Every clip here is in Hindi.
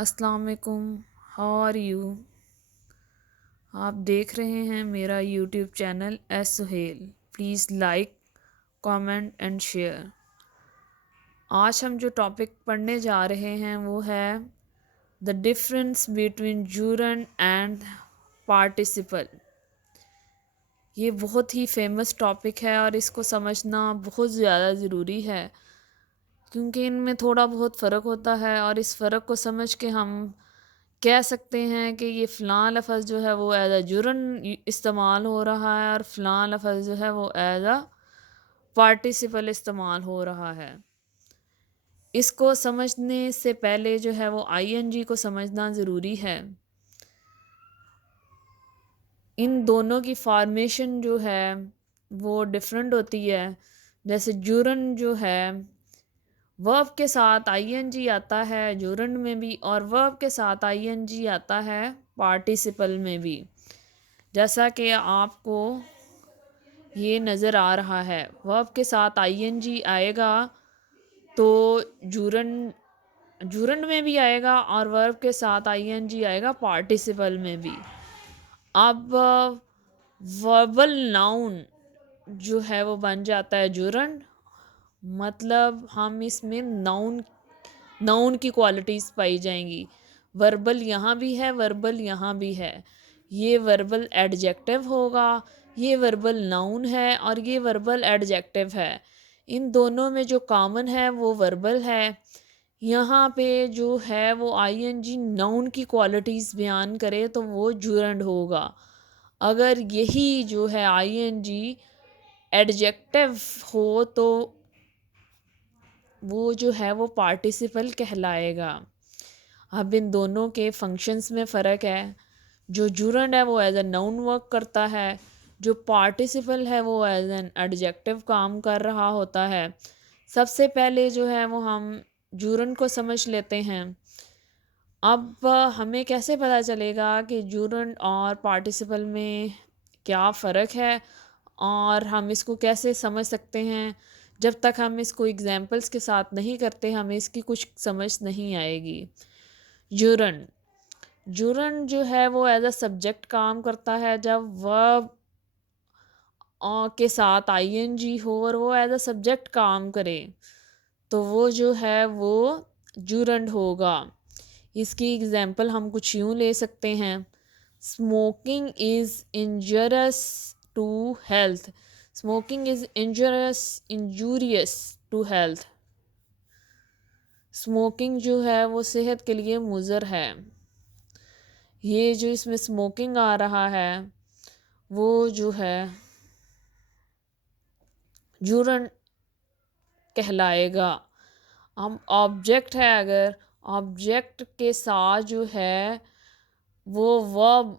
अस्सलाम वालेकुम। How are you. आप देख रहे हैं मेरा YouTube channel S Suhail. Please like comment and share. आज हम जो टॉपिक पढ़ने जा रहे हैं वो है the difference between Juran and participle. ये बहुत ही फेमस टॉपिक है और इसको समझना बहुत ज़्यादा ज़रूरी है क्योंकि इनमें थोड़ा बहुत फ़र्क होता है और इस फ़र्क को समझ के हम कह सकते हैं कि ये फ़लाँ लफ़्ज़ जो है वो एज़ अ जुर्न इस्तेमाल हो रहा है और फ़लाँ लफ़्ज़ जो है वो एज़ अ पार्टिसिपल इस्तेमाल हो रहा है। इसको समझने से पहले जो है वो आईएनजी को समझना ज़रूरी है। इन दोनों की फॉर्मेशन जो है वो डिफरेंट होती है। जैसे जुर्न जो है वर्ब के साथ आईएनजी आता है जुर्न में भी, और वर्ब के साथ आईएनजी आता है पार्टिसिपल में भी। जैसा कि आपको ये नज़र आ रहा है, वर्ब के साथ आईएनजी आएगा तो जुरन जुरन में भी आएगा और वर्ब के साथ आईएनजी आएगा पार्टिसिपल में भी। अब वर्बल नाउन जो है वो बन जाता है जुरन। मतलब हम इसमें नाउन नाउन की क्वालिटीज़ पाई जाएंगी। वर्बल यहाँ भी है, वर्बल यहाँ भी है। ये वर्बल एडजेक्टिव होगा, ये वर्बल नाउन है और ये वर्बल एडजेक्टिव है। इन दोनों में जो कॉमन है वो वर्बल है। यहाँ पे जो है वो आईएनजी नाउन की क्वालिटीज़ बयान करे तो वो जूरंड होगा। अगर यही जो है आईएनजी एडजेक्टिव हो तो वो जो है वो पार्टिसिपल कहलाएगा। अब इन दोनों के फंक्शंस में फ़र्क है। जो जूरंड है वो एज अ नाउन वर्क करता है, जो पार्टिसिपल है वो एज एन एडजेक्टिव काम कर रहा होता है। सबसे पहले जो है वो हम जूरंड को समझ लेते हैं। अब हमें कैसे पता चलेगा कि जूरंड और पार्टिसिपल में क्या फ़र्क है और हम इसको कैसे समझ सकते हैं। जब तक हम इसको एग्जाम्पल्स के साथ नहीं करते हमें इसकी कुछ समझ नहीं आएगी। जूरंड जूरन जो है वो एज अ सब्जेक्ट काम करता है जब वर्ब के साथ आईएनजी हो और वो एज अ सब्जेक्ट काम करे तो वो जो है वो जूरंड होगा। इसकी एग्जांपल हम कुछ यूँ ले सकते हैं। Smoking is injurious to health. Smoking is injurious to health. Smoking जो है वो सेहत के लिए मुज़र है। ये जो इसमें स्मोकिंग आ रहा है वो जो है जूरन कहलाएगा। हम ऑब्जेक्ट है, अगर ऑब्जेक्ट के साथ जो है वो वर्ब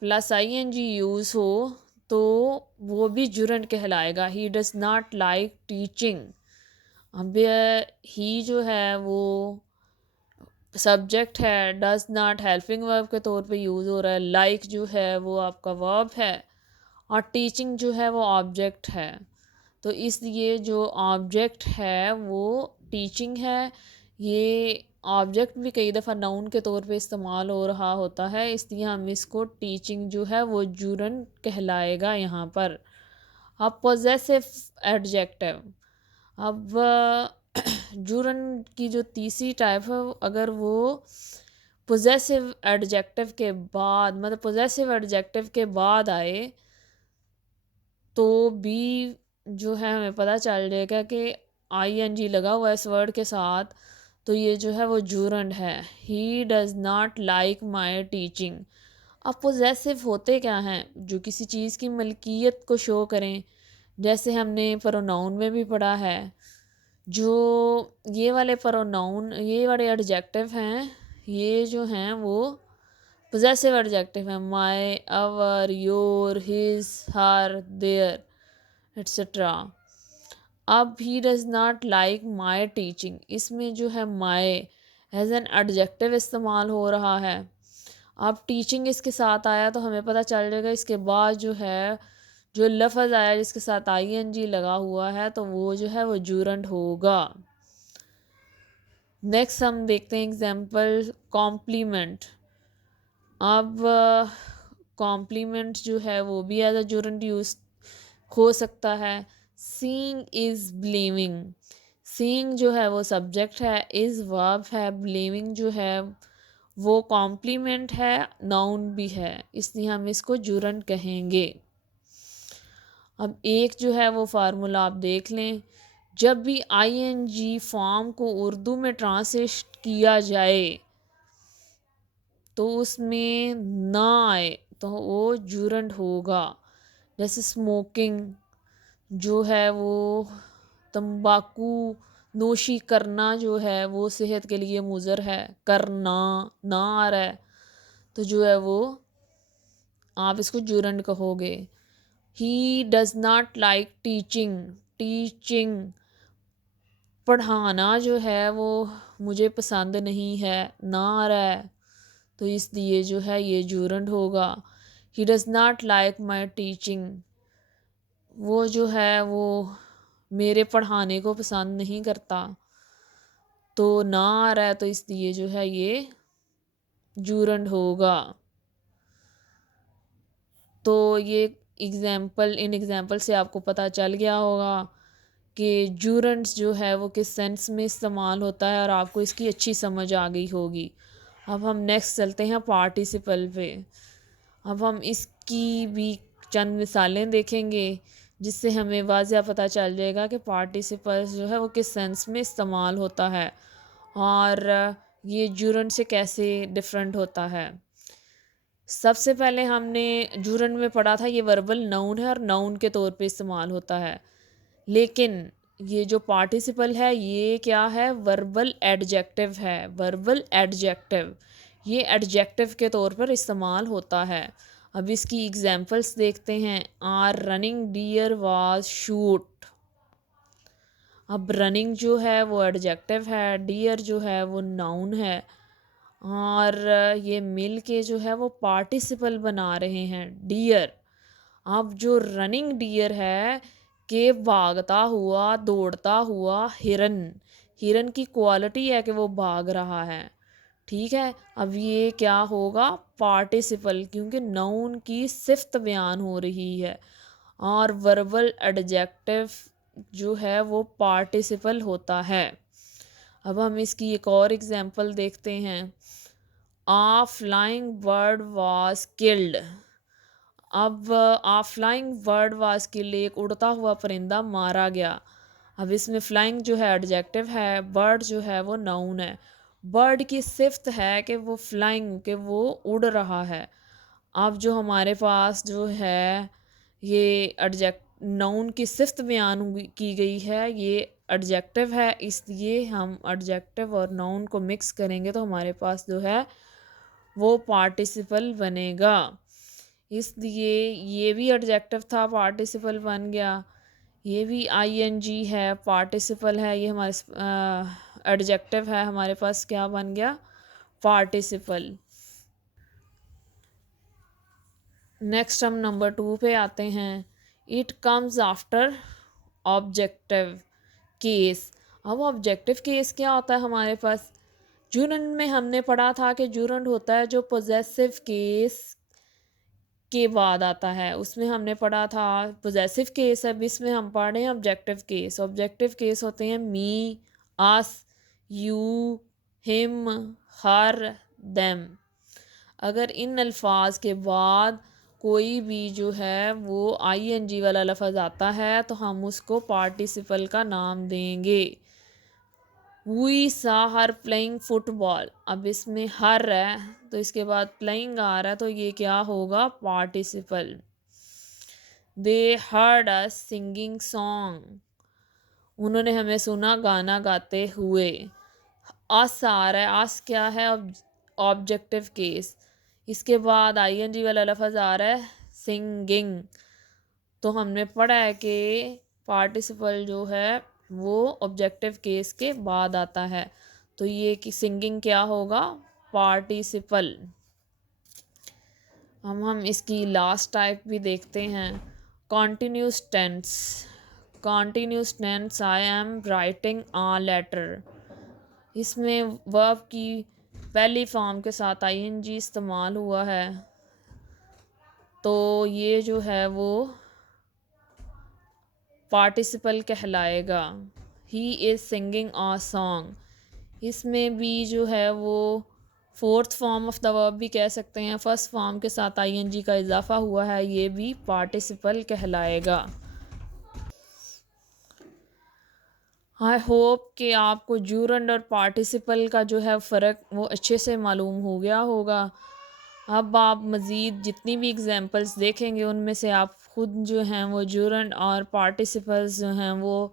प्लस आईएनजी यूज़ हो तो वो भी जुरन कहलाएगा। ही डज़ नॉट लाइक टीचिंग। अब ही जो है वो सब्जेक्ट है, डज़ नॉट हेल्पिंग वर्ब के तौर पे यूज़ हो रहा है। लाइक जो है वो आपका वर्ब है और टीचिंग जो है वो ऑब्जेक्ट है। तो इसलिए जो ऑब्जेक्ट है वो टीचिंग है। ये ऑब्जेक्ट भी कई दफ़ा नाउन के तौर पे इस्तेमाल हो रहा होता है, इसलिए हम इसको टीचिंग जो है वो जूरन कहलाएगा यहाँ पर। अब पोजेसिव एडजेक्टिव। अब जूरन की जो तीसरी टाइप है अगर वो पोजेसिव एडजेक्टिव के बाद, मतलब पोजेसिव एडजेक्टिव के बाद आए तो भी जो है हमें पता चल जाएगा कि आईएनजी लगा हुआ है इस वर्ड के साथ तो ये जो है वो जूरंड है। ही does not like my teaching. अब पोजेसिव होते क्या हैं? जो किसी चीज़ की मलकियत को शो करें, जैसे हमने प्रोनाउन में भी पढ़ा है। जो ये वाले प्रोनाउन, ये वाले एडजेक्टिव हैं, ये जो हैं वो पोजेसिव एडजेक्टिव है। My, our, your, his, her, their, etcetera. अब he does not like my teaching, इसमें जो है माई एज एन एडजेक्टिव इस्तेमाल हो रहा है। अब टीचिंग इसके साथ आया तो हमें पता चल जाएगा इसके बाद जो है जो लफ्ज़ आया जिसके साथ आईएनजी लगा हुआ है तो वो जो है वो जूरंड होगा। नेक्स्ट हम देखते हैं एग्जाम्पल कॉम्प्लीमेंट। अब कॉम्प्लीमेंट जो है वो भी एज अ जुरंड यूज हो सकता है। Seeing is blaming. सीइंग जो है वो सब्जेक्ट है, इज वर्ब है, ब्लेमिंग जो है वो कॉम्प्लीमेंट है, नाउन भी है, इसलिए हम इसको जुरंड कहेंगे। अब एक जो है वो फार्मूला आप देख लें। जब भी आईएनजी फॉर्म को उर्दू में ट्रांसलेट किया जाए तो उसमें ना आए तो वो जुरंड होगा। जैसे स्मोकिंग जो है वो तंबाकू नोशी करना जो है वो सेहत के लिए मुज़र है, करना ना आ रहा है तो जो है वो आप इसको जुरंड कहोगे। He does not like teaching. Teaching पढ़ाना जो है वो मुझे पसंद नहीं है, ना आ रहा है तो इसलिए जो है ये जुरंड होगा। He does not like my teaching, वो जो है वो मेरे पढ़ाने को पसंद नहीं करता तो ना आ रहा है तो इसलिए जो है ये जुरंड होगा। तो ये इन एग्जाम्पल से आपको पता चल गया होगा कि जूरेंट्स जो है वो किस सेंस में इस्तेमाल होता है और आपको इसकी अच्छी समझ आ गई होगी। अब हम नेक्स्ट चलते हैं पार्टिसिपल पे। अब हम इसकी भी चंद मिसालें देखेंगे जिससे हमें वाज़िया पता चल जाएगा कि पार्टिसिपल्स जो है वो किस सेंस में इस्तेमाल होता है और ये जूरेंट से कैसे डिफरेंट होता है। सबसे पहले हमने जूरन में पढ़ा था ये वर्बल नाउन है और नाउन के तौर पे इस्तेमाल होता है। लेकिन ये जो पार्टिसिपल है ये क्या है, वर्बल एडजेक्टिव है। वर्बल एडजेक्टिव ये एडजेक्टिव के तौर पर इस्तेमाल होता है। अब इसकी एग्जांपल्स देखते हैं। Are running deer was shoot. अब रनिंग जो है वो एडजेक्टिव है, डियर जो है वो नाउन है और ये मिल के जो है वो पार्टिसिपल बना रहे हैं डियर। अब जो रनिंग डियर है कि भागता हुआ दौड़ता हुआ हिरन। हिरन की क्वालिटी है कि वो भाग रहा है, ठीक है। अब ये क्या होगा, पार्टिसिपल, क्योंकि नाउन की सिफ्त बयान हो रही है और वर्बल एडजेक्टिव जो है वो पार्टिसिपल होता है। अब हम इसकी एक और एग्जांपल देखते हैं। आ फ्लाइंग बर्ड वाज किल्ड। अब आ फ्लाइंग बर्ड वाज किल्ड, एक उड़ता हुआ परिंदा मारा गया। अब इसमें फ्लाइंग जो है एडजेक्टिव है, बर्ड जो है वो नाउन है। बर्ड की सिफ्त है कि वो फ्लाइंग, कि वो उड़ रहा है। अब जो हमारे पास जो है ये एडजेक्ट नाउन की सिफ्त बयान की गई है, ये एडजेक्टिव है, इसलिए हम एडजेक्टिव और नाउन को मिक्स करेंगे तो हमारे पास जो है वो पार्टिसिपल बनेगा। इसलिए ये भी एडजेक्टिव था, पार्टिसिपल बन गया। ये भी आईएनजी है, पार्टिसिपल है, ये हमारे एडजेक्टिव है, हमारे पास क्या बन गया, पार्टिसिपल। नेक्स्ट हम नंबर 2 पे आते हैं। It comes after objective case. अब ऑब्जेक्टिव केस क्या होता है हमारे पास, जूरंड में हमने पढ़ा था कि जूरंड होता है जो पोजेसिव केस के बाद आता है, उसमें हमने पढ़ा था पोजेसिव केस। अब इसमें हम पढ़ रहे हैं ऑब्जेक्टिव केस। ऑब्जेक्टिव केस होते हैं मी, अस, यू, हिम, हर, देम। अगर इन अल्फाज के बाद कोई भी जो है वो आईएनजी वाला लफ्ज़ आता है तो हम उसको पार्टिसिपल का नाम देंगे। We saw her playing football. अब इसमें हर है तो इसके बाद प्लेइंग आ रहा है तो ये क्या होगा, पार्टिसिपल। दे हर्ड अस सिंगिंग सॉन्ग। उन्होंने हमें सुना गाना गाते हुए। अस आ रहा है, अस क्या है, ऑब्जेक्टिव केस। इसके बाद आईएनजी वाला लफ्ज़ आ रहा है सिंगिंग। तो हमने पढ़ा है कि पार्टिसिपल जो है वो ऑब्जेक्टिव केस के बाद आता है तो ये कि सिंगिंग क्या होगा, पार्टिसिपल। हम इसकी लास्ट टाइप भी देखते हैं, continuous tense. Continuous tense, I am writing a letter. इसमें वर्ब की पहली फॉर्म के साथ आईएनजी इस्तेमाल हुआ है, तो ये जो है वो पार्टिसिपल कहलाएगा। He is singing a song, इसमें भी जो है वो fourth form of the verb भी कह सकते हैं। फर्स्ट फॉर्म के साथ आईएनजी का इजाफा हुआ है, ये भी पार्टिसिपल कहलाएगा। आई होप कि आपको जूरंड और पार्टिसिपल का जो है फ़र्क वो अच्छे से मालूम हो गया होगा। अब आप मज़ीद जितनी भी एग्ज़ाम्पल्स देखेंगे उनमें से आप ख़ुद जो हैं वो जूरंड और पार्टिसिपल्स जो हैं वो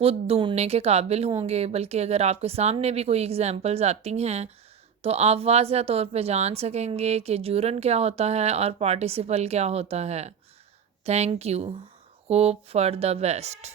ख़ुद ढूंढने के काबिल होंगे। बल्कि अगर आपके सामने भी कोई एग्ज़ाम्पल्स आती हैं तो आप वाज़ह तौर पे जान सकेंगे कि जूरंड क्या होता है और पार्टिसिपल क्या होता है। Thank you. Hope for the best.